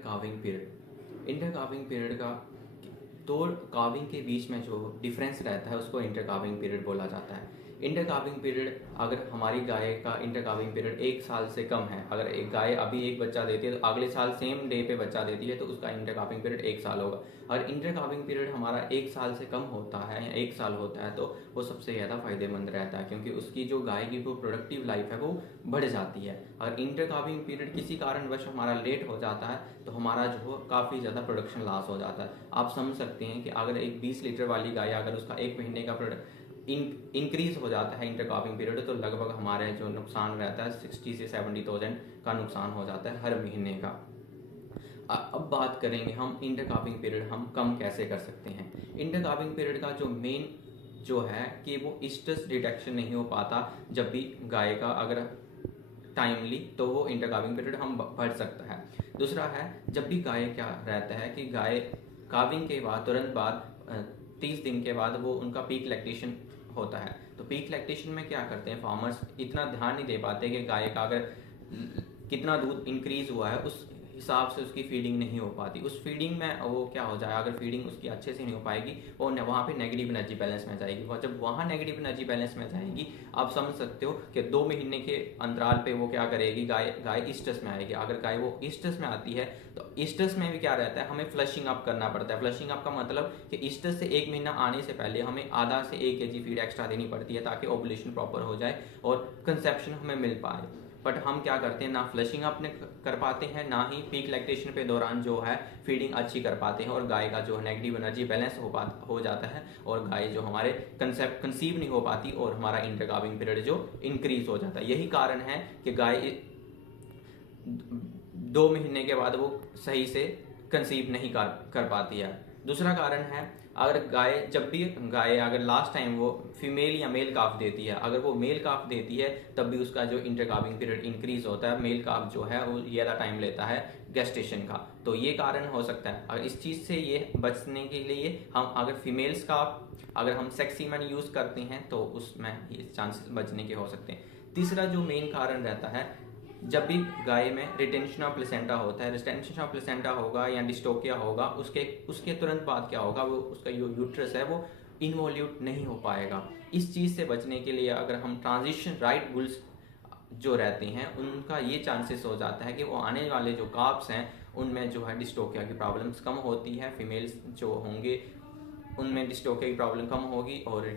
Calving period. Inter calving period का दो calving के बीच में जो डिफरेंस रहता है उसको इंटर काविंग पीरियड बोला जाता है। इंटर काविंग पीरियड, अगर हमारी गाय का इंटर काविंग पीरियड 1 साल से कम है, अगर एक गाय अभी एक बच्चा देती है तो अगले साल सेम डे पे बच्चा देती है तो उसका इंटर काविंग पीरियड 1 साल होगा। अगर इंटर काविंग पीरियड हमारा 1 साल से कम होता है या 1 साल होता है तो वो सबसे ज़्यादा फायदेमंद रहता है, क्योंकि उसकी जो गाय की वो प्रोडक्टिव लाइफ है वो बढ़ जाती है। अगर इंटर काविंग पीरियड किसी कारणवश हमारा लेट हो जाता है तो हमारा जो काफ़ी ज़्यादा प्रोडक्शन लॉस हो जाता है। आप समझ सकते हैं कि अगर एक 20 लीटर वाली गाय, अगर उसका 1 महीने का प्रोडक्ट इंक्रीज हो जाता है इंटर काविंग पीरियड, तो लगभग हमारे जो नुकसान रहता है 60 से 70,000 का नुकसान हो जाता है हर महीने का। अब बात करेंगे हम इंटर काविंग पीरियड हम कम कैसे कर सकते हैं। इंटर काविंग पीरियड का जो मेन जो है कि वो स्ट्रेस डिटेक्शन नहीं हो पाता जब भी गाय का अगर टाइमली, तो वो इंटर काविंग पीरियड हम बढ़ सकता है। दूसरा है, जब भी गाय क्या रहता है कि गाय काविंग के बाद तुरंत बाद 30 दिन के बाद वो उनका पीक लैक्टेशन होता है। तो पीक लैक्टेशन में क्या करते हैं फार्मर्स, इतना ध्यान नहीं दे पाते कि गाय का अगर कितना दूध इंक्रीज हुआ है उस हिसाब से उसकी फीडिंग नहीं हो पाती। उस फीडिंग में वो क्या हो जाए, अगर फीडिंग उसकी अच्छे से नहीं हो पाएगी वो वहाँ पे नेगेटिव एनर्जी बैलेंस में जाएगी। और जब वहाँ नेगेटिव एनर्जी बैलेंस में जाएगी, आप समझ सकते हो कि 2 महीने के अंतराल पे वो क्या करेगी, गाय स्ट्रेस में आएगी। अगर गाय वो स्ट्रेस में आती है तो स्ट्रेस में भी क्या रहता है, हमें फ्लशिंग अप करना पड़ता है। फ्लशिंग अप का मतलब कि स्ट्रेस से 1 महीना आने से पहले हमें आधा से 1 kg फीड एक्स्ट्रा देनी पड़ती है ताकि ओवुलेशन प्रॉपर हो जाए और कंसेप्शन हमें मिल पाए। बट हम क्या करते हैं, ना फ्लशिंग अपने कर पाते हैं, ना ही पीक लैक्टेशन पे दौरान जो है फीडिंग अच्छी कर पाते हैं, और गाय का जो नेगेटिव एनर्जी बैलेंस हो जाता है और गाय जो हमारे कंसीव नहीं हो पाती और हमारा इंटर काविंग पीरियड जो इंक्रीज हो जाता है। यही कारण है कि गाय 2 महीने के बाद वो सही से कंसीव नहीं कर पाती है। दूसरा कारण है, अगर जब भी गाय अगर लास्ट टाइम वो फीमेल या मेल काफ देती है, अगर वो मेल काफ देती है तब भी उसका जो इंटर काविंग पीरियड इंक्रीज होता है। मेल काफ जो है वो ज़्यादा टाइम लेता है गेस्टेशन का, तो ये कारण हो सकता है। अगर इस चीज़ से ये बचने के लिए हम अगर फीमेल्स का अगर हम सेक्स सीमेन यूज़ करते हैं तो उसमें ये चांसेस बचने के हो सकते हैं। तीसरा जो मेन कारण रहता है, जब भी गाय में रिटेंशन ऑफ प्लेसेंटा होता है, रिटेंशन ऑफ प्लेसेंटा होगा या डिस्टोकिया होगा, उसके तुरंत बाद क्या होगा, वो उसका जो यूट्रस है वो इन्वॉल्यूट नहीं हो पाएगा। इस चीज़ से बचने के लिए अगर हम ट्रांजिशन राइट बुल्स जो रहते हैं उनका ये चांसेस हो जाता है कि वो आने वाले जो काप्स हैं उनमें जो है डिस्टोकिया की प्रॉब्लम्स कम होती है। फीमेल्स जो होंगे उनमें डिस्टोकिया की प्रॉब्लम कम होगी और